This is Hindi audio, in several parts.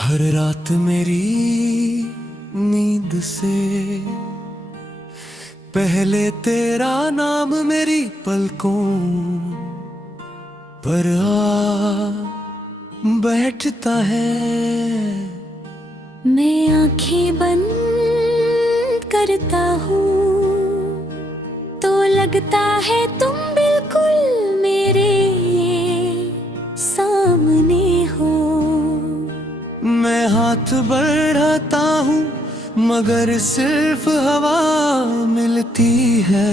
हर रात मेरी नींद से पहले तेरा नाम मेरी पलकों पर आ बैठता है। मैं आंखें बंद करता हूँ तो लगता है तुम बिल्कुल मेरे सामने हो। मैं हाथ बढ़ाता हूँ मगर सिर्फ हवा मिलती है।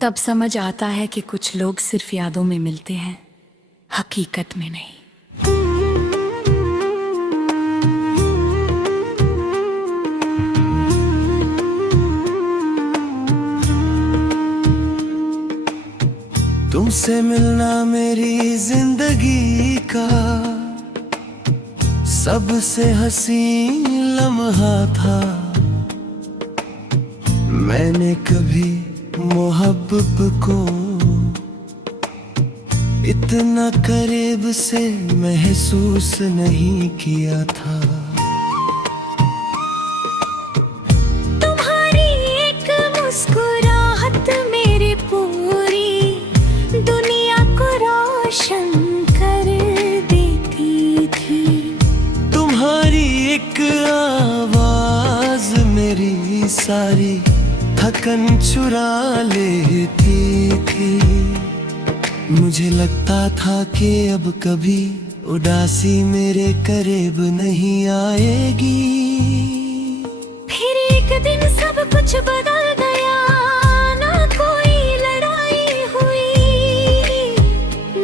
तब समझ आता है कि कुछ लोग सिर्फ यादों में मिलते हैं, हकीकत में नहीं। तुमसे मिलना मेरी जिंदगी का सबसे हसीन लम्हा था। मैंने कभी मोहब्बत को इतना करीब से महसूस नहीं किया था। तुम्हारी एक मुस्कुराहट मेरी पूरी दुनिया को रोशन कर देती थी। तुम्हारी एक आवाज मेरी सारी थकन चुरा लेती थी। मुझे लगता था कि अब कभी उदासी मेरे करीब नहीं आएगी। फिर एक दिन सब कुछ बदल गया, ना कोई लड़ाई हुई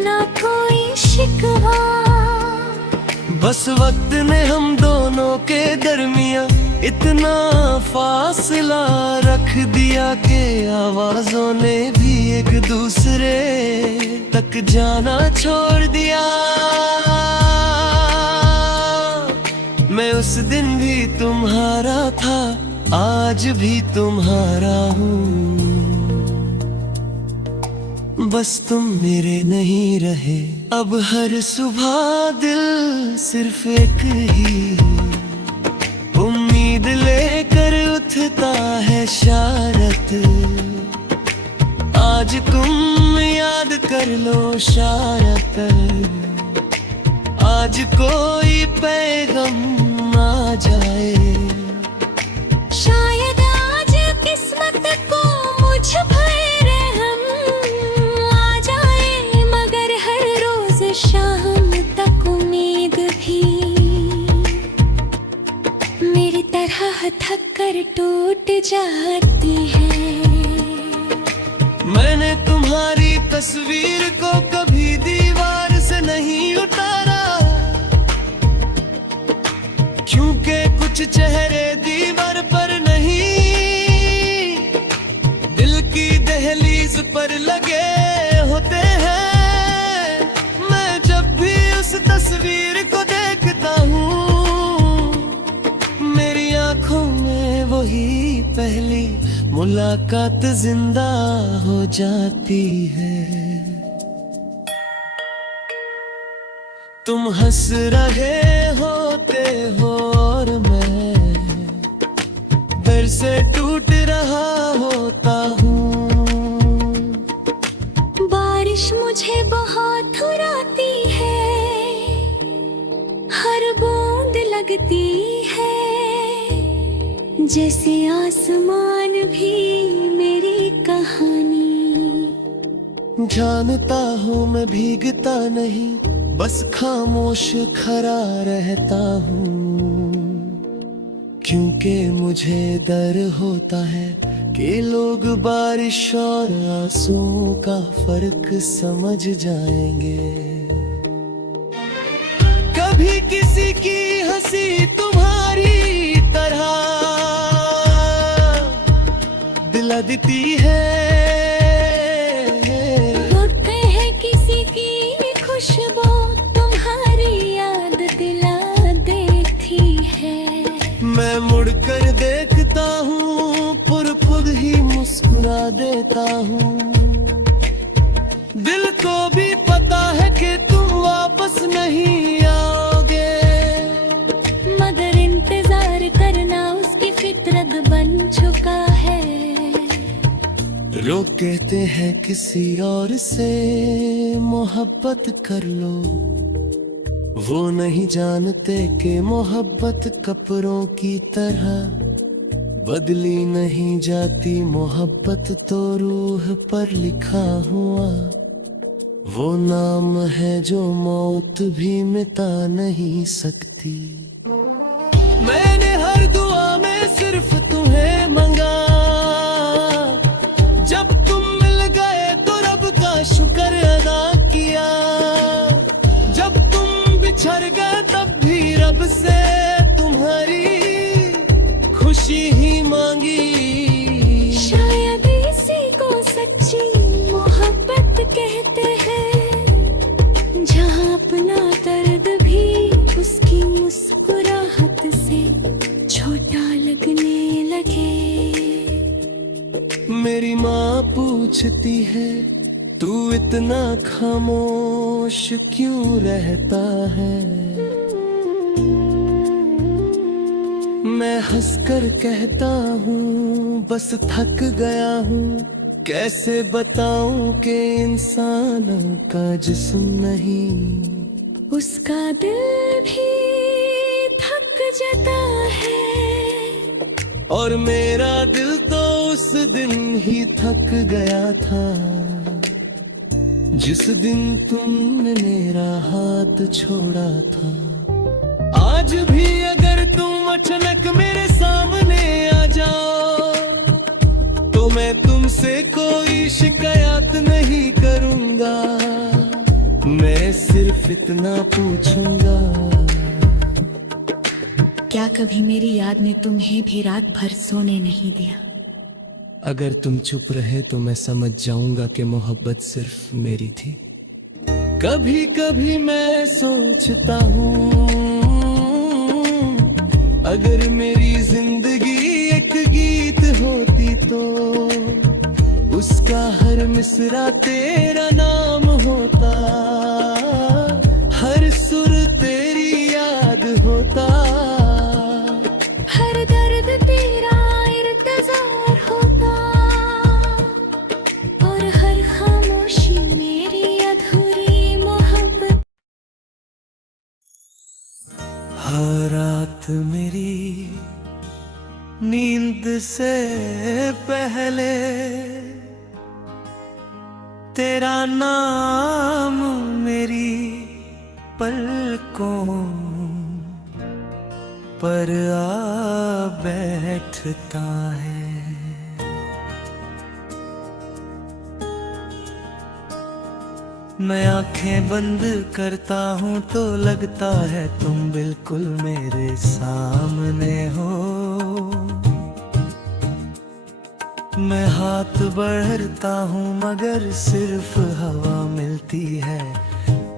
ना कोई शिकवा। बस वक्त ने हम दोनों के दरमिया इतना फासला रख दिया कि आवाजों ने भी एक दूसरे तक जाना छोड़ दिया। मैं उस दिन भी तुम्हारा था, आज भी तुम्हारा हूँ। बस तुम मेरे नहीं रहे। अब हर सुबह दिल सिर्फ एक ही उम्मीद लेकर उठता है शारत। आज तुम याद कर लो शारत, आज कोई पैगाम आ जाए। शायद आज किस्मत को मुझ पर रहम आ जाए, मगर हर रोज शाम तक उम्मीद भी मेरी तरह थक कर टूट जाती है। मैंने तुम्हारी तस्वीर को कभी दीवार से नहीं उतारा, क्योंकि कुछ चेहरे दीवार पर नहीं दिल की दहलीज पर लगे होते हैं। मैं जब भी उस तस्वीर को देखता हूँ मेरी आंखों में वही पहली मुलाकात जिंदा हो जाती है। तुम हंस रहे होते हो और मैं डर से टूट रहा होता हूँ। बारिश मुझे बहुत रुलाती है, हर बूंद लगती है जैसे आसमान भी मेरी कहानी। जानता हूँ मैं भीगता नहीं, बस खामोश खड़ा रहता हूँ, क्योंकि मुझे डर होता है कि लोग बारिश और आंसुओं का फर्क समझ जाएंगे। कभी किसी की हंसी तुम्हारी तरह दिला देती है, होते हैं किसी की खुशबू तुम्हारी याद दिला देती है। मैं मुड़कर देखता हूँ फिर खुद ही मुस्कुरा देता हूँ। दिल को भी पता है कि तुम वापस नहीं आओगे। कहते हैं किसी और से मोहब्बत कर लो, वो नहीं जानते कि मोहब्बत कपड़ों की तरह बदली नहीं जाती। मोहब्बत तो रूह पर लिखा हुआ वो नाम है जो मौत भी मिटा नहीं सकती। मैंने हर दुआ में सिर्फ तुम्हें मांगा, जब तुम मिल गए तो रब का शुक्र अदा किया। जब तुम बिछड़ गए तब भी रब से तुम्हारी खुशी ही मांगी। शायद इसी को सच्ची मोहब्बत कहते हैं, जहाँ अपना दर्द भी उसकी मुस्कुराहट से छोटा लगने लगे। मेरी माँ पूछती है तू इतना खामोश क्यों रहता है। मैं हंसकर कहता हूँ बस थक गया हूँ। कैसे बताऊं कि इंसान का जिस्म नहीं, उसका दिल भी थक जाता है। और मेरा दिल तो उस दिन ही थक गया था जिस दिन तुमने मेरा हाथ छोड़ा था। आज भी अगर तुम अचानक मेरे सामने आ जाओ तो मैं तुमसे कोई शिकायत नहीं करूंगा। मैं सिर्फ इतना पूछूंगा, क्या कभी मेरी याद ने तुम्हें भी रात भर सोने नहीं दिया? अगर तुम चुप रहे तो मैं समझ जाऊंगा कि मोहब्बत सिर्फ मेरी थी। कभी कभी मैं सोचता हूँ अगर मेरी जिंदगी एक गीत होती तो उसका हर मिसरा तेरा नाम होता, हर सुर तेरी याद होता, हर दर्द तेरा इंतजार होता, और हर खामोशी मेरी अधूरी मोहब्बत। हर रात मेरी नींद से पहले तेरा नाम मेरी पलकों पर आ बैठता है। मैं आंखें बंद करता हूँ तो लगता है तुम बिल्कुल मेरे सामने हो। मैं हाथ बढ़ाता हूँ मगर सिर्फ हवा मिलती है।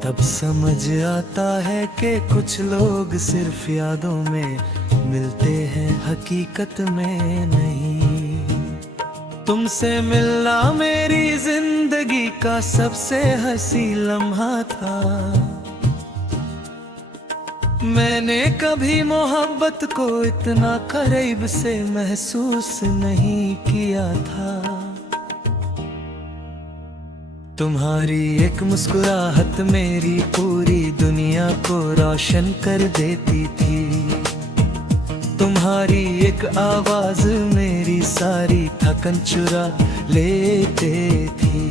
तब समझ आता है कि कुछ लोग सिर्फ यादों में मिलते हैं, हकीकत में नहीं। तुमसे मिलना मेरी जिंदगी का सबसे हंसी लम्हा था। मैंने कभी मोहब्बत को इतना करीब से महसूस नहीं किया था। तुम्हारी एक मुस्कुराहट मेरी पूरी दुनिया को रोशन कर देती थी। तुम्हारी एक आवाज मेरी सारी थकन चुरा लेते थी।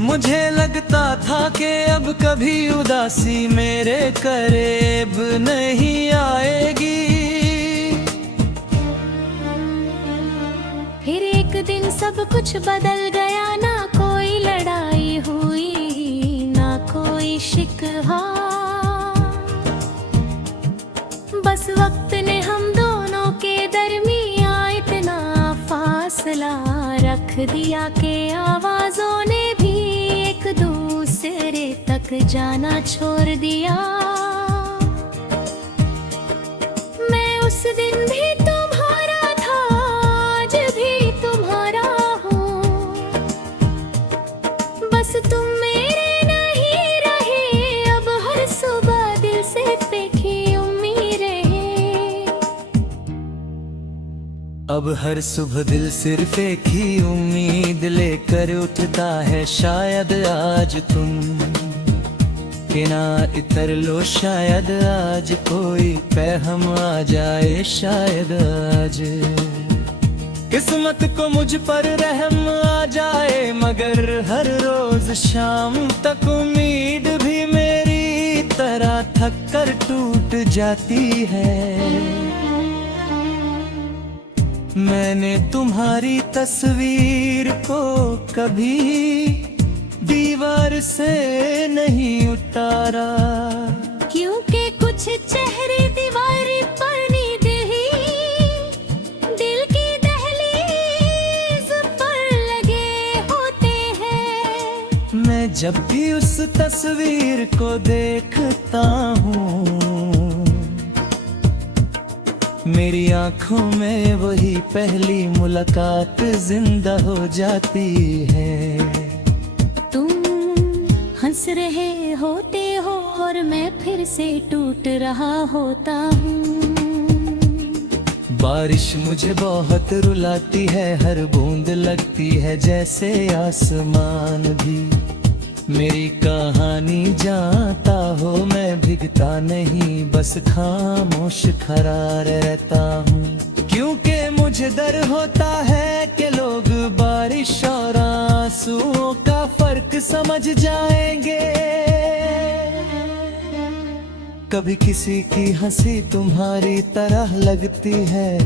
मुझे लगता था कि अब कभी उदासी मेरे करीब नहीं आएगी। फिर एक दिन सब कुछ बदल गया, ना कोई लड़ाई हुई ना कोई शिकवा। बस वक्त ने हम दोनों के दरमियां इतना फासला रख दिया कि आवाजों ने भी एक दूसरे तक जाना छोड़ दिया। मैं उस दिन भी तुम्हारा था, आज भी तुम्हारा हूँ। बस तुम मेरे नहीं रहे, अब हर सुबह दिल से फेंकी उम्मीदें। अब हर सुबह दिल सिर्फ एक ही उम्मीद लेकर उठता है, शायद आज तुम के ना इतर लो, शायद आज कोई पैगाम आ जाए, शायद आज किस्मत को मुझ पर रहम आ जाए। मगर हर रोज शाम तक उम्मीद भी मेरी तरह थक कर टूट जाती है। मैंने तुम्हारी तस्वीर को कभी दीवार से नहीं उतारा, क्योंकि कुछ चेहरे दीवार पर नहीं, दिल की दहलीज पर लगे होते हैं। मैं जब भी उस तस्वीर को देखता हूँ, मेरी आंखों में वही पहली मुलाकात जिंदा हो जाती है। तुम हंस रहे होते हो और मैं फिर से टूट रहा होता हूँ। बारिश मुझे बहुत रुलाती है, हर बूंद लगती है जैसे आसमान भी मेरी कहानी जानता हो। मैं भीगता नहीं, बस खामोश खड़ा रहता हूँ, क्योंकि मुझे डर होता है कि लोग बारिश और आंसुओं का फर्क समझ जाएंगे। कभी किसी की हंसी तुम्हारी तरह लगती है,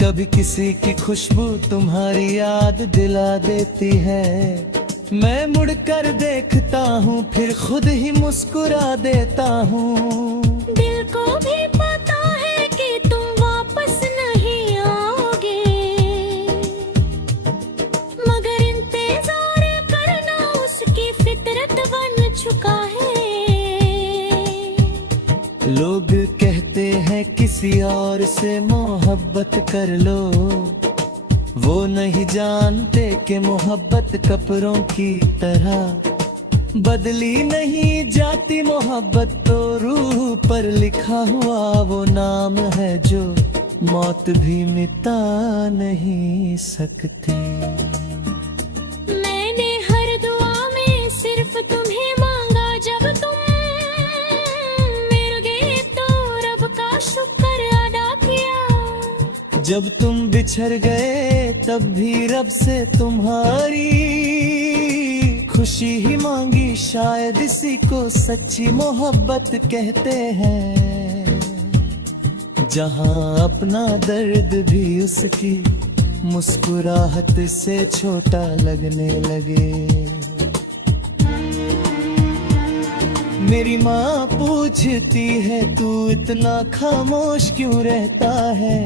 कभी किसी की खुशबू तुम्हारी याद दिला देती है। मैं मुड़कर देखता हूँ, फिर खुद ही मुस्कुरा देता हूँ। दिल को भी पता है कि तुम वापस नहीं आओगे, मगर इंतजार करना उसकी फितरत बन चुका है। लोग कहते हैं किसी और से मोहब्बत कर लो, वो नहीं जानते कि मोहब्बत कपड़ों की तरह बदली नहीं जाती। मोहब्बत तो रूह पर लिखा हुआ वो नाम है जो मौत भी मिटा नहीं सकती। मैंने हर दुआ में सिर्फ तुम्हें मांगा, जब तुम मिल गए तो रब का शुक्र अदा किया। जब तुम बिछड़ गए तब भी रब से तुम्हारी खुशी ही मांगी, शायद इसी को सच्ची मोहब्बत कहते हैं। जहां अपना दर्द भी उसकी मुस्कुराहट से छोटा लगने लगे। मेरी माँ पूछती है तू इतना खामोश क्यों रहता है।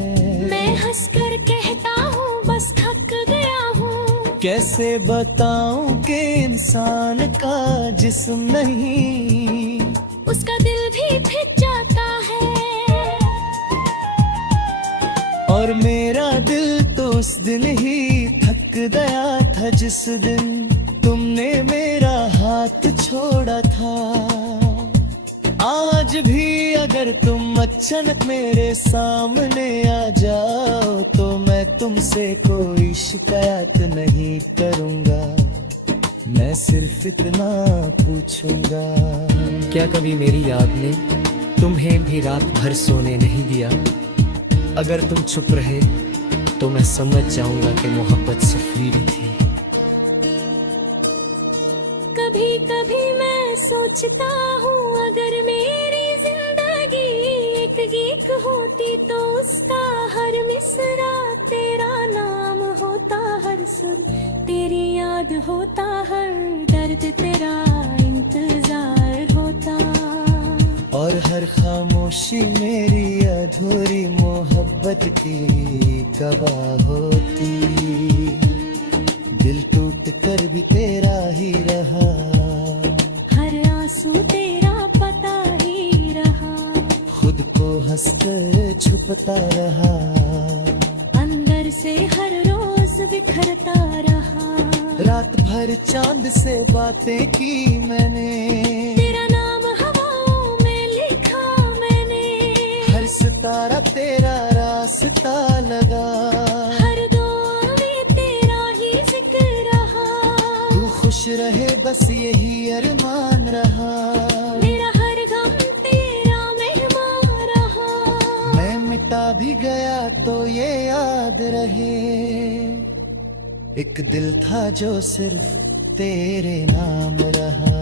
मैं हंसकर कहता हूँ बस थक गया हूँ। कैसे बताऊं कि इंसान का जिस्म नहीं, उसका दिल भी फिट जाता है। और मेरा दिल तो उस दिन ही थक गया था जिस दिन तुमने मेरा हाथ छोड़ा था। आज भी अगर तुम अचानक मेरे सामने आ जाओ तो मैं तुमसे कोई शिकायत नहीं करूंगा, मैं सिर्फ इतना पूछूंगा। क्या कभी मेरी याद ने तुम्हें भी रात भर सोने नहीं दिया? अगर तुम चुप रहे तो मैं समझ जाऊंगा कि मोहब्बत सफीरी थी। कभी कभी मैं सोचता हूँ अगर मेरी जिंदगी एक गीत होती तो उसका हर मिसरा तेरा नाम होता, हर सुर तेरी याद होता, हर दर्द तेरा इंतजार होता। और हर खामोशी मेरी अधूरी मोहब्बत की गवाह होती। दिल टूट कर भी तेरा ही रहा, हर आंसू तेरा पता ही रहा। खुद को हंसकर छुपता रहा, अंदर से हर रोज बिखरता रहा। रात भर चांद से बातें की मैंने, तेरा नाम हवाओं में लिखा मैंने। हर सितारा तेरा रास्ता लगा। रहे बस यही अरमान रहा। मेरा हर गम तेरा मेहमान रहा। मैं मिटा भी गया तो ये याद रहे, एक दिल था जो सिर्फ तेरे नाम रहा।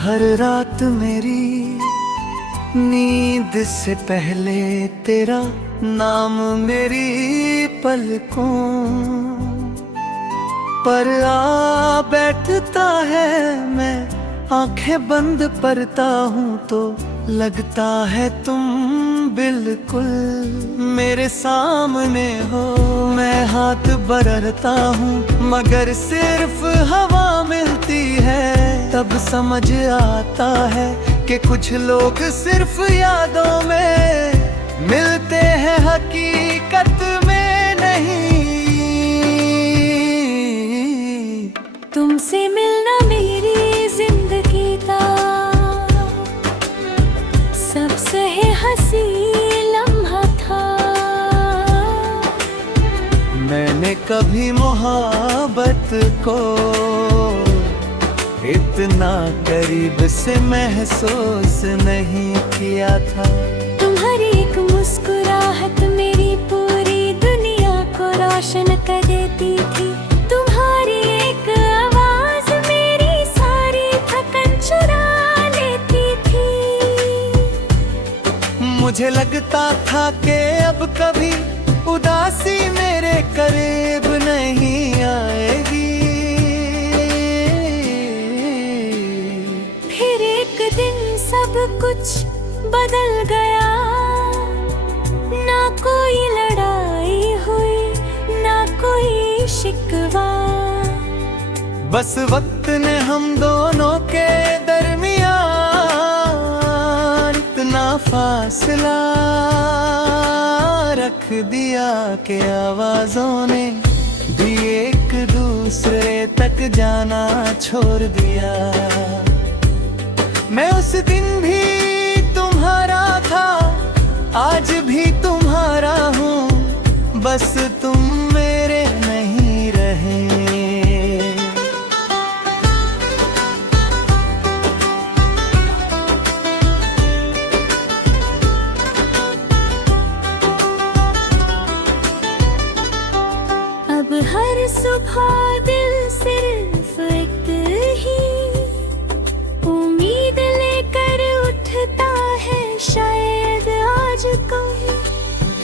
हर रात मेरी नींद से पहले तेरा नाम मेरी पलकों पर आ बैठता है। मैं आंखें बंद करता हूँ तो लगता है तुम बिल्कुल मेरे सामने हो। मैं हाथ बररता हूँ मगर सिर्फ हवा मिलती है। तब समझ आता है कि कुछ लोग सिर्फ यादों में मिलते हैं, हकीकत में नहीं। तुमसे मिलना मेरी जिंदगी का सबसे हंसी लम्हा था। मैंने कभी मोहब्बत को इतना करीब से महसूस नहीं किया था। तुम्हारी एक मुस्कुराहट मेरी पूरी दुनिया को रोशन कर देती थी। तुम्हारी एक आवाज मेरी सारी थकन चुरा लेती थी। मुझे लगता था कि अब कभी उदासी मेरे करीब नहीं आएगी। सब कुछ बदल गया, ना कोई लड़ाई हुई ना कोई शिकवा। बस वक्त ने हम दोनों के दरमियान इतना फासला रख दिया कि आवाजों ने भी एक दूसरे तक जाना छोड़ दिया। मैं उस दिन भी तुम्हारा था, आज भी तुम्हारा हूँ, बस तुम मेरे नहीं रहे। अब हर सुबह दिल सिर्फ एक ही उम्मीद लेकर उठता है। शायद आज कोई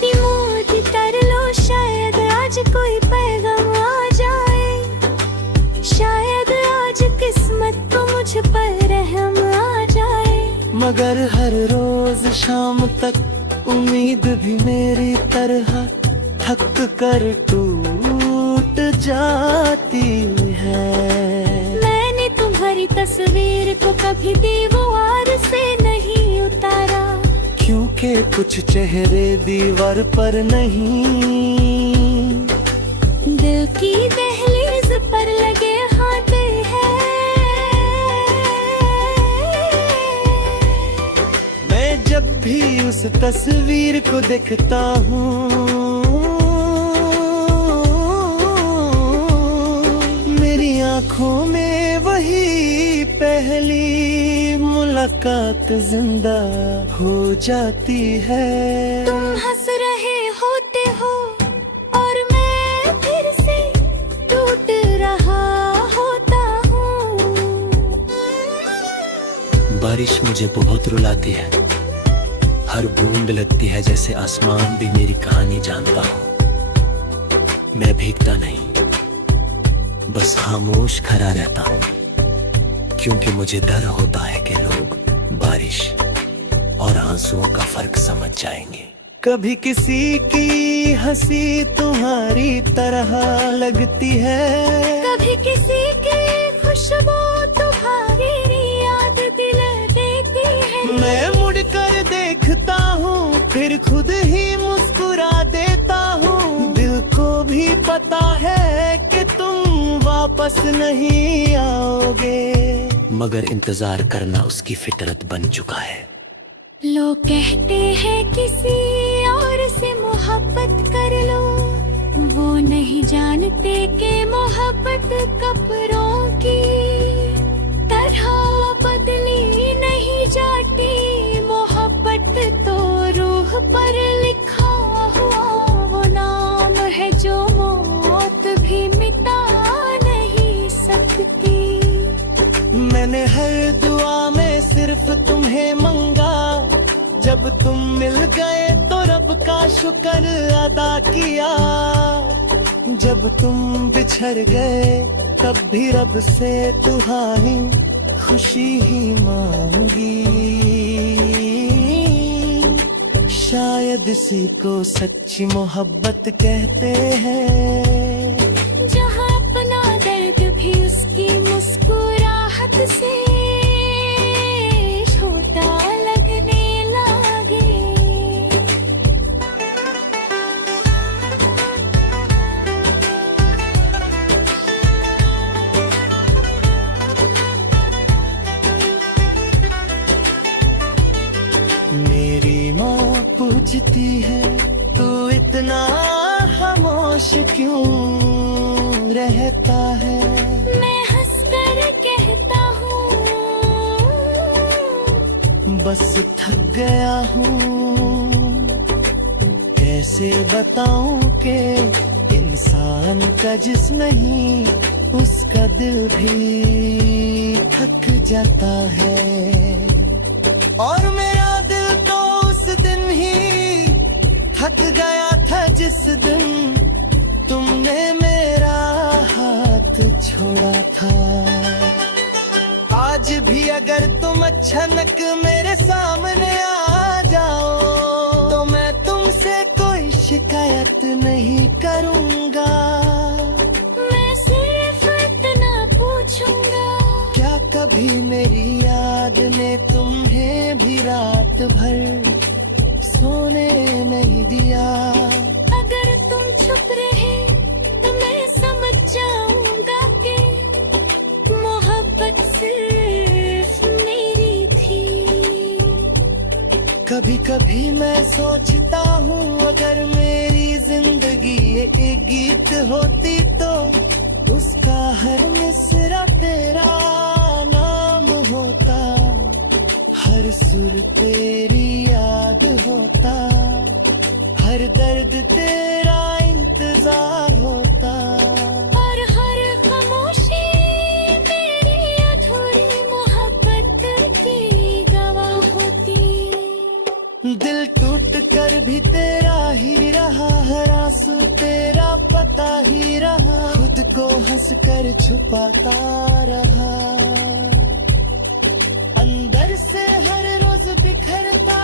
रिमोट कर लो, शायद आज कोई पैगाम आ जाए। शायद आज किस्मत को मुझ पर रहम आ जाए। मगर हर रोज शाम तक उम्मीद भी मेरी तरह थक कर टूट जाती है। तुम्हारी तस्वीर को कभी दीवार से नहीं उतारा, क्योंकि कुछ चेहरे दीवार पर नहीं, दिल की दहलीज पर लगे हाथ हैं। मैं जब भी उस तस्वीर को देखता हूँ, मेरी आँखों में वही पहली मुलाकात जिंदा हो जाती है। तुम हंस रहे होते हो और मैं फिर से टूट रहा होता हूँ। बारिश मुझे बहुत रुलाती है, हर बूंद लगती है जैसे आसमान भी मेरी कहानी जानता हो। मैं भीगता नहीं, बस खामोश खड़ा रहता हूँ, क्योंकि मुझे डर होता है कि लोग बारिश और आंसुओं का फर्क समझ जाएंगे। कभी किसी की हंसी तुम्हारी तरह लगती है, कभी किसी की खुशबू तुम्हारी याद दिल देती है। मैं मुड़कर देखता हूँ फिर खुद ही मुस्कुरा देता हूँ। दिल को भी पता है वापस नहीं आओगे। मगर इंतजार करना उसकी फितरत बन चुका है। लोग कहते हैं किसी और से मोहब्बत कर लो, वो नहीं जानते कि मोहब्बत कपड़ों की तरह बदली नहीं जाती। मोहब्बत तो रूह पर लिखा हुआ वो नाम है जो मौत भी मिटा नहीं सकती। मैंने हर दुआ में सिर्फ तुम्हें मंगा, जब तुम मिल गए तो रब का शुक्र अदा किया। जब तुम बिछड़ गए तब भी रब से तुम्हारी खुशी ही मांगी। शायद इसी को सच्ची मोहब्बत कहते हैं, जहाँ अपना दर्द भी उसकी मुस्कुराहट से छोटा लगने लगे। मेरी माँ पूछती है तू इतना खामोश क्यों रहता है। मैं हंसकर कहता हूँ बस थक गया हूँ। कैसे बताऊं कि इंसान का जिस्म नहीं उसका दिल भी थक जाता है। और मेरा दिल तो उस दिन ही थक गया था जिस दिन तुमने मेरा हाथ छोड़ा था। आज भी अगर तुम अचानक मेरे सामने आ जाओ तो मैं तुमसे कोई शिकायत नहीं करूंगा। मैं सिर्फ इतना पूछूंगा, क्या कभी मेरी याद ने तुम्हें भी रात भर सोने नहीं दिया। अगर तुम चुप रहे तो मैं समझ जाऊंगा कि मोहब्बत सिर्फ मेरी थी। कभी कभी मैं सोचता हूँ अगर मेरी जिंदगी एक गीत होती तो उसका हर मिसरा तेरा नाम होता। हर सुर तेरी याद होता, हर दर्द तेरा इंतजार होता। और हर खामोशी मेरी अधूरी मोहब्बत की गवाह होती। दिल टूट कर भी तेरा ही रहा, हर आंसू तेरा पता ही रहा। खुद को हंस कर छुपाता रहा, अंदर से हर रोज बिखरता।